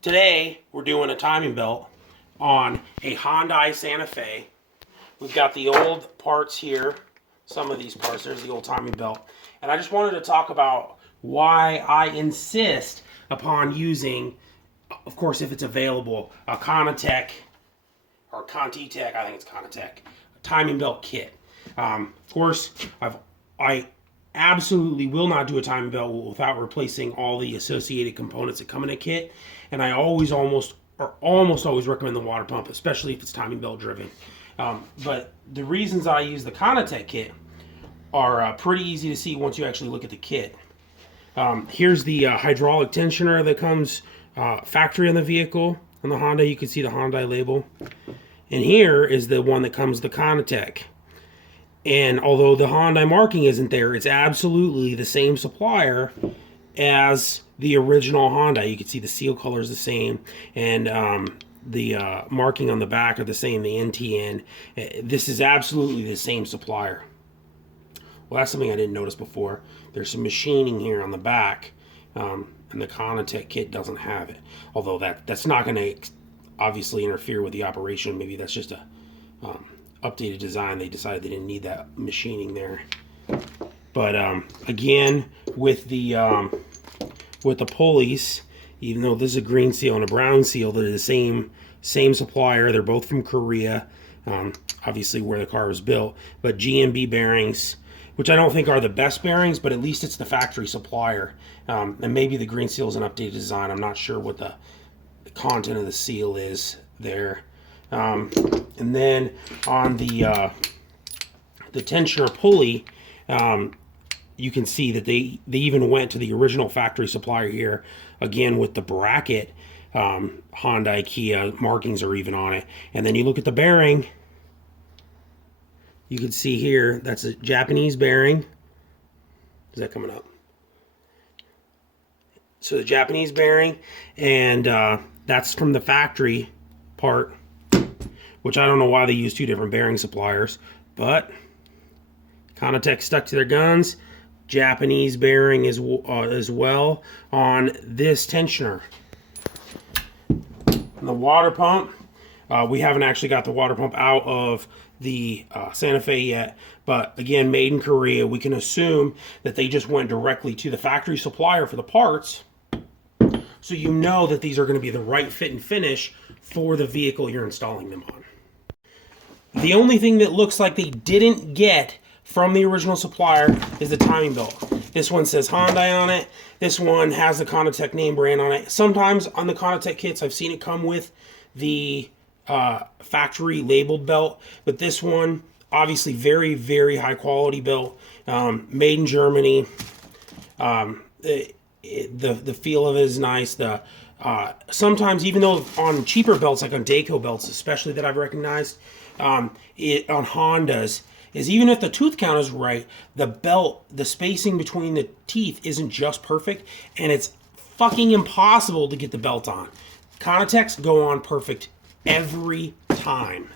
Today, we're doing a timing belt on a Hyundai Santa Fe. We've got the old parts here, some of these parts. There's the old timing belt. And I just wanted to talk about why I insist upon using, of course, if it's available, a Contitech, or Contitech, I think it's Contitech, timing belt kit. Of course, I absolutely will not do a timing belt without replacing all the associated components that come in a kit. And I almost always recommend the water pump, especially if it's timing belt driven. But the reasons I use the Contitech kit are pretty easy to see once you actually look at the kit. Here's the hydraulic tensioner that comes factory on the vehicle. On the Honda, you can see the Hyundai label. And here is the one that comes the Contitech. And although the Hyundai marking isn't there, it's absolutely the same supplier as the original Honda. You can see the seal color is the same, and the marking on the back are the same, the NTN. This is absolutely the same supplier. Well, that's something I didn't notice before. There's some machining here on the back, and the Contitech kit doesn't have it. Although that's not going to obviously interfere with the operation. Maybe that's just a updated design. They decided they didn't need that machining there. But again, with the pulleys, even though this is a green seal and a brown seal, they're the same supplier. They're both from Korea, obviously where the car was built. But G&B bearings, which I don't think are the best bearings, but at least it's the factory supplier. And maybe the green seal is an updated design. I'm not sure what the content of the seal is there. And then on the tensioner pulley, you can see that they even went to the original factory supplier here, again with the bracket. Hyundai, Kia markings are even on it. And then you look at the bearing, you can see here that's a Japanese bearing. Is that coming up? So the Japanese bearing, and that's from the factory part, which I don't know why they use two different bearing suppliers, but Contitech stuck to their guns. Japanese bearing as well on this tensioner. And the water pump, we haven't actually got the water pump out of the Santa Fe yet, but again, made in Korea. We can assume that they just went directly to the factory supplier for the parts, so you know that these are going to be the right fit and finish for the vehicle you're installing them on. The only thing that looks like they didn't get from the original supplier is the timing belt. This one says Hyundai on it. This one has the Contitech name brand on it. Sometimes on the Contitech kits, I've seen it come with the factory labeled belt, but this one, obviously very, very high quality belt, made in Germany. The feel of it is nice. Sometimes, even though on cheaper belts, like on Dayco belts especially that I've recognized, on Hondas, is even if the tooth count is right, the belt, the spacing between the teeth isn't just perfect, and it's fucking impossible to get the belt on. Contitechs go on perfect every time.